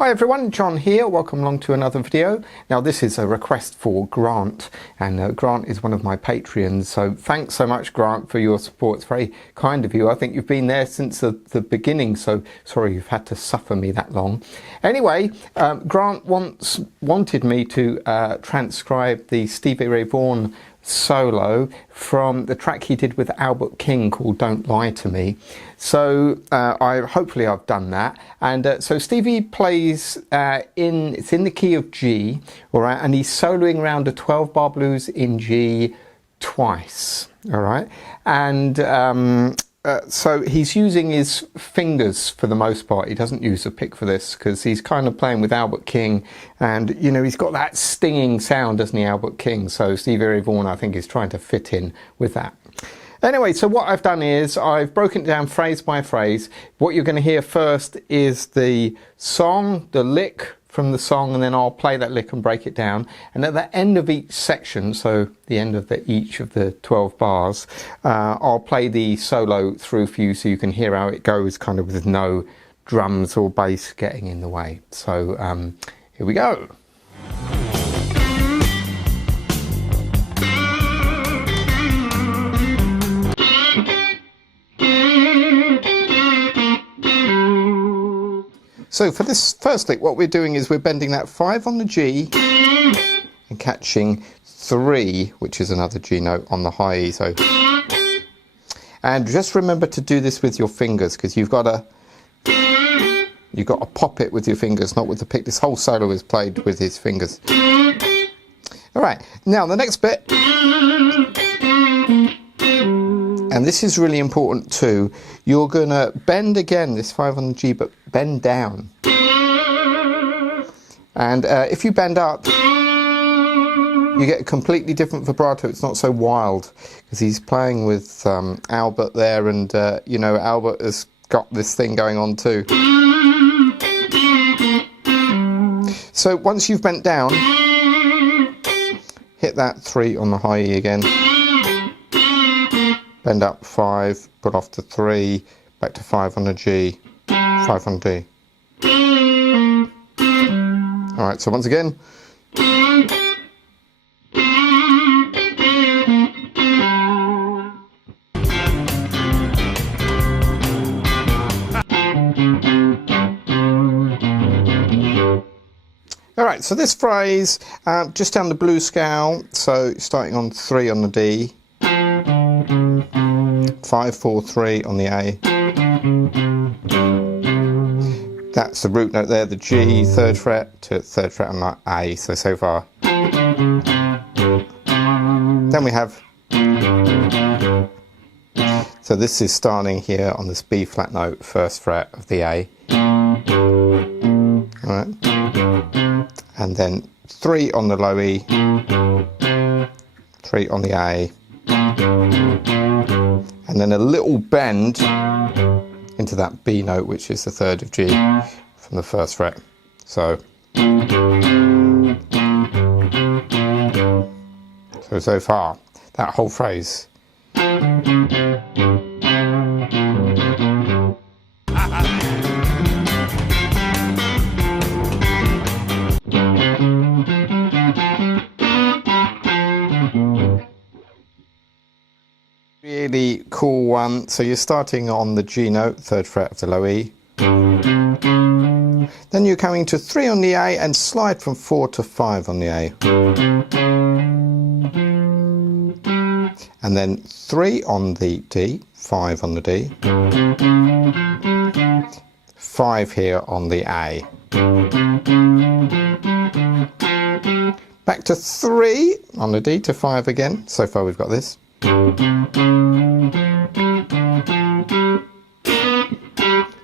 Hi everyone, John here. Welcome along to another video. Now this is a request for Grant, and Grant is one of my Patreons, so thanks so much Grant for your support. It's very kind of you. I think you've been there since the beginning, so sorry you've had to suffer me that long. Anyway, Grant wanted me to transcribe the Stevie Ray Vaughan solo from the track he did with Albert King called Don't Lie to Me. So hopefully I've done that, and so Stevie plays it's in the key of G, all right, and he's soloing around a 12-bar blues in G twice, all right, and so he's using his fingers for the most part. He doesn't use a pick for this because he's kind of playing with Albert King, and you know, he's got that stinging sound, doesn't he, Albert King? So Stevie Ray Vaughan, I think, is trying to fit in with that. Anyway, so what I've done is I've broken it down phrase by phrase. What you're going to hear first is the song, the lick from the song, and then I'll play that lick and break it down. And at the end of each section, so the end of each of the 12 bars, I'll play the solo through for you so you can hear how it goes, kind of with no drums or bass getting in the way. So here we go. So for this first lick, what we're doing is we're bending that 5 on the G and catching 3, which is another G note, on the high E. So, and just remember to do this with your fingers, because you've got to pop it with your fingers, not with the pick. This whole solo is played with his fingers. All right, now the next bit, and this is really important too, you're going to bend again, this 5 on the G, but bend down. And if you bend up, you get a completely different vibrato. It's not so wild, because he's playing with Albert there, and you know, Albert has got this thing going on too. So once you've bent down, hit that 3 on the high E again. Bend up 5, put off to 3, back to 5 on the G, 5 on D. Alright, so once again. Alright, so this phrase, just down the blues scale, so starting on 3 on the D. 5, 4, 3 on the A. That's the root note there, the G, 3rd fret to 3rd fret on the A, so far. Then we have, so this is starting here on this B flat note, 1st fret of the A. Alright. And then 3 on the low E, 3 on the A. And then a little bend into that B note, which is the 3rd of G from the 1st fret. So far, that whole phrase. Really cool one. So you're starting on the G note, 3rd fret of the low E. Then you're coming to 3 on the A and slide from 4 to 5 on the A. And then 3 on the D, 5 on the D. 5 here on the A. Back to 3 on the D to 5 again. So far we've got this.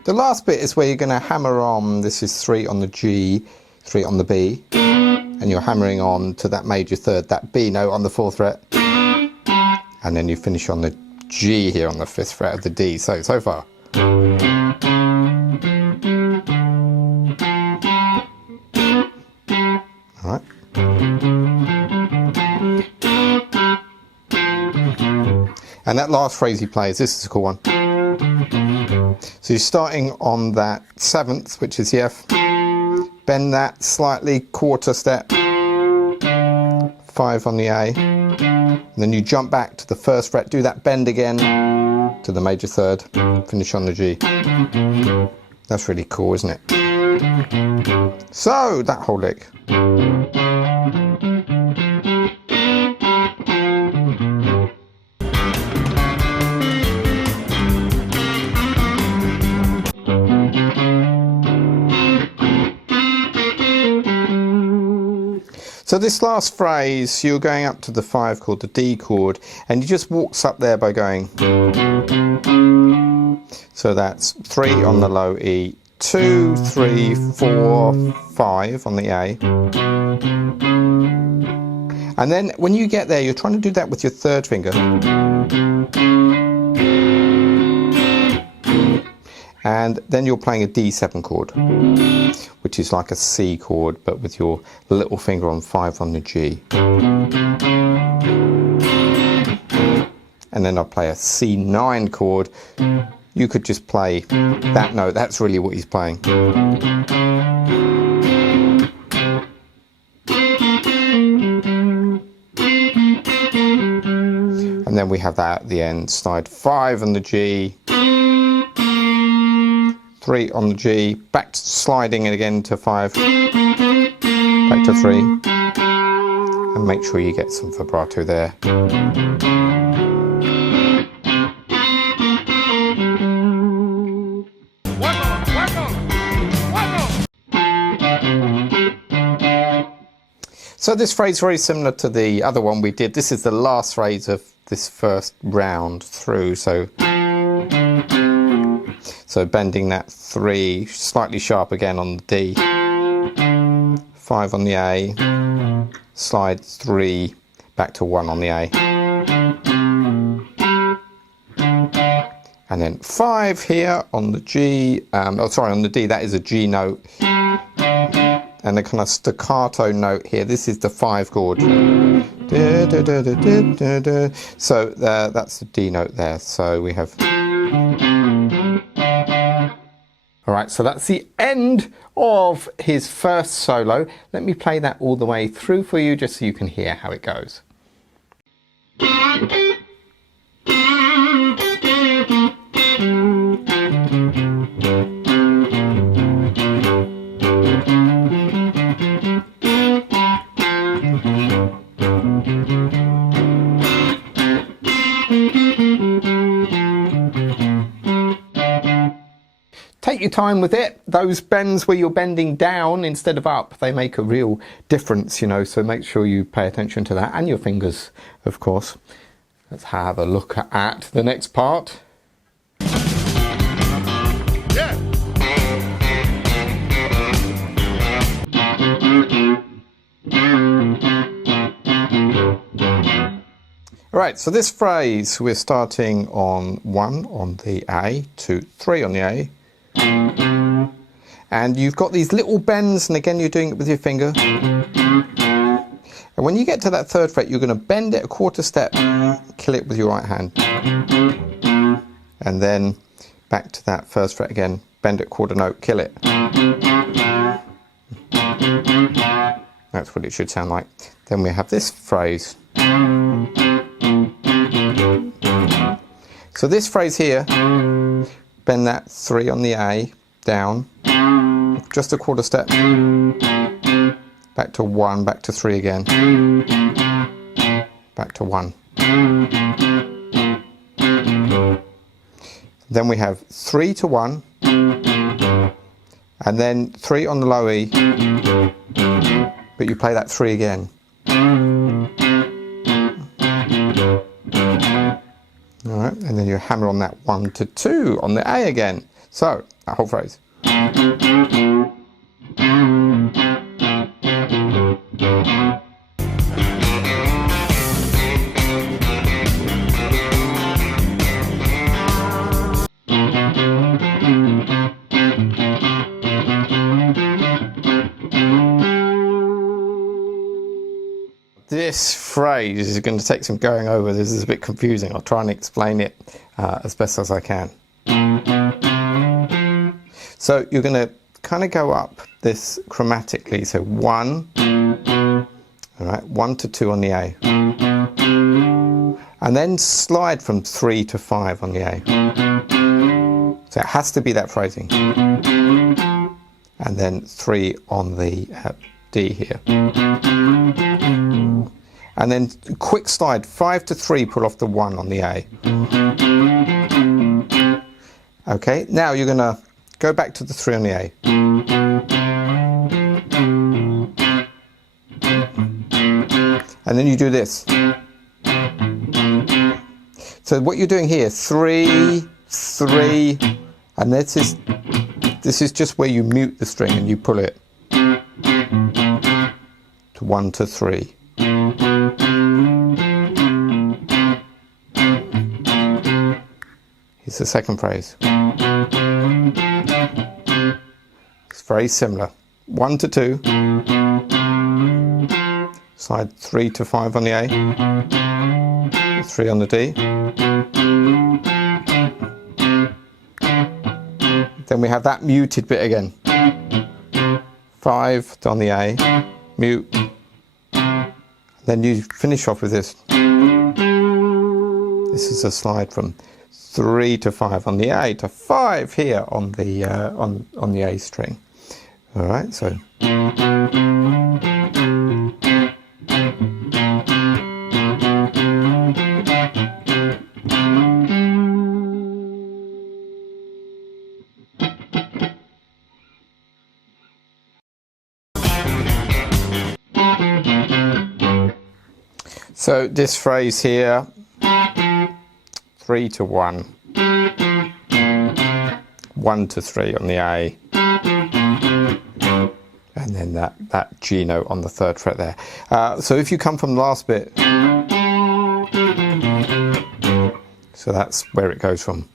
The last bit is where you're going to hammer on. This is 3 on the G, 3 on the B, and you're hammering on to that major 3rd, that B note on the 4th fret, and then you finish on the G here on the 5th fret of the D. So far. All right. And that last phrase he plays, this is a cool one. So you're starting on that 7th, which is the F, bend that slightly, quarter step, 5 on the A, and then you jump back to the first fret, do that bend again to the major third, finish on the G. That's really cool, isn't it? So, that whole lick. So this last phrase, you're going up to the 5 chord, the D chord, and you just waltz up there by going. So that's 3 on the low E, 2, 3, 4, 5 on the A. And then when you get there, you're trying to do that with your third finger. And then you're playing a D7 chord, which is like a C chord, but with your little finger on 5 on the G. And then I'll play a C9 chord. You could just play that note, that's really what he's playing. And then we have that at the end, slide 5 on the G, 3 on the G, back to sliding it again to 5, back to 3, and make sure you get some vibrato there. So this phrase is very similar to the other one we did. This is the last phrase of this first round through, so bending that 3, slightly sharp again on the D, 5 on the A, slide 3, back to 1 on the A, and then 5 here on the G, on the D, that is a G note, and a kind of staccato note here, this is the 5 chord, so that's the D note there, so we have... Alright, so that's the end of his first solo. Let me play that all the way through for you just so you can hear how it goes. Take your time with it. Those bends where you're bending down instead of up, they make a real difference, you know, so make sure you pay attention to that, and your fingers, of course. Let's have a look at the next part. Yeah. Alright, so this phrase, we're starting on 1 on the A, 2, 3 on the A, and you've got these little bends, and again you're doing it with your finger, and when you get to that 3rd fret you're going to bend it a quarter step, kill it with your right hand, and then back to that 1st fret again, bend it quarter note, kill it. That's what it should sound like. Then we have this phrase. So this phrase here, bend that 3 on the A, down, just a quarter step, back to 1, back to 3 again, back to 1. Then we have 3 to 1, and then 3 on the low E, but you play that 3 again. Alright, and then you hammer on that 1 to 2 on the A again. So, that whole phrase. This phrase is going to take some going over. This is a bit confusing. I'll try and explain it as best as I can. So you're going to kind of go up this chromatically. So 1, all right, 1 to 2 on the A. And then slide from 3 to 5 on the A. So it has to be that phrasing. And then 3 on the D here. And then quick slide, 5 to 3, pull off the 1 on the A. Okay, now you're going to go back to the 3 on the A. And then you do this. So what you're doing here, 3, 3, and this is just where you mute the string and you pull it to 1 to 3. Here's the second phrase. It's very similar. 1 to 2. Slide 3 to 5 on the A. 3 on the D. Then we have that muted bit again. 5 on the A. Mute. Then you finish off with this. This is a slide from 3 to 5 on the A to 5 here on the on the A string. All right, so. So this phrase here, 3 to 1, 1 to 3 on the A, and then that G note on the 3rd fret there. So if you come from the last bit, so that's where it goes from.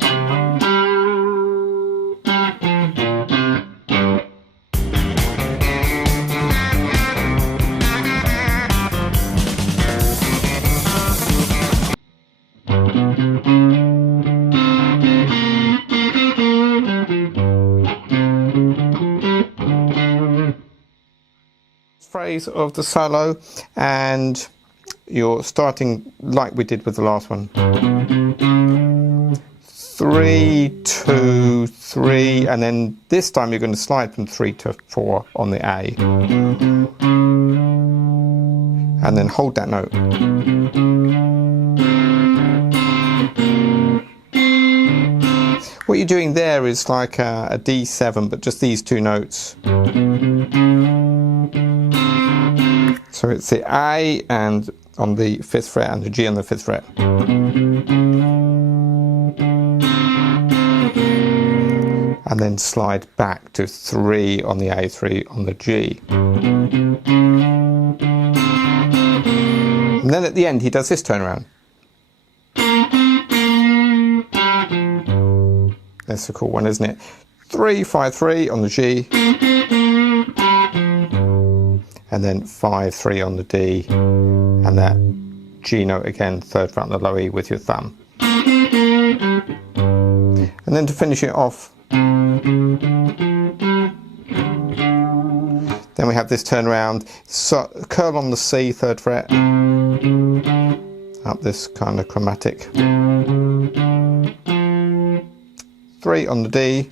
Phrase of the solo, and you're starting like we did with the last one. 3, 2, 3, and then this time you're going to slide from 3 to 4 on the A, and then hold that note. What you're doing there is like a D7, but just these 2 notes. So it's the A and on the 5th fret and the G on the 5th fret. And then slide back to 3 on the A, 3 on the G. And then at the end he does this turnaround. That's a cool one, isn't it? 3, 5, 3 on the G. And then 5, 3 on the D, and that G note again, 3rd fret on the low E with your thumb. And then to finish it off, then we have this turnaround, so curl on the C, 3rd fret, up this kind of chromatic. 3 on the D.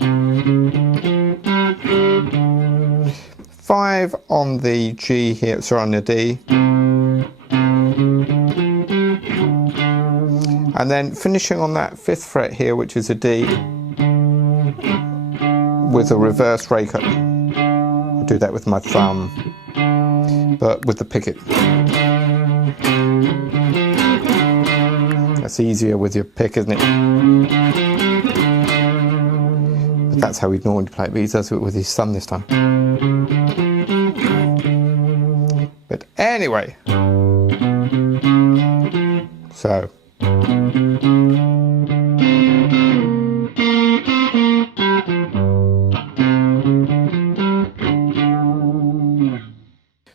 5 on the G here, sorry, on the D. And then finishing on that 5th fret here, which is a D, with a reverse rake up. I'll do that with my thumb, but with the picket. That's easier with your pick, isn't it? But that's how he'd normally play it, but he does it with his thumb this time. But anyway, so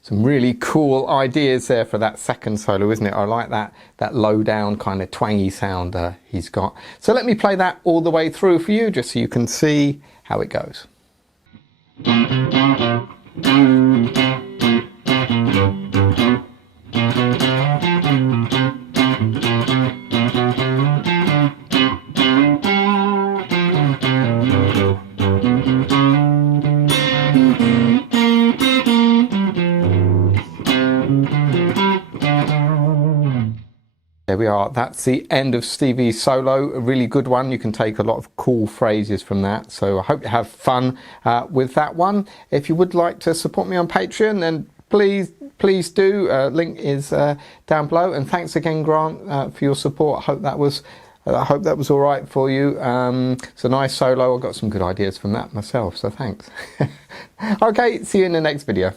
some really cool ideas there for that second solo, isn't it? I like that low down kind of twangy sound he's got. So let me play that all the way through for you, just so you can see how it goes. There we are. That's the end of Stevie's solo. A really good one. You can take a lot of cool phrases from that. So I hope you have fun with that one. If you would like to support me on Patreon, then please do. Link is down below. And thanks again, Grant, for your support. I hope that was all right for you. It's a nice solo. I got some good ideas from that myself. So thanks. Okay, see you in the next video.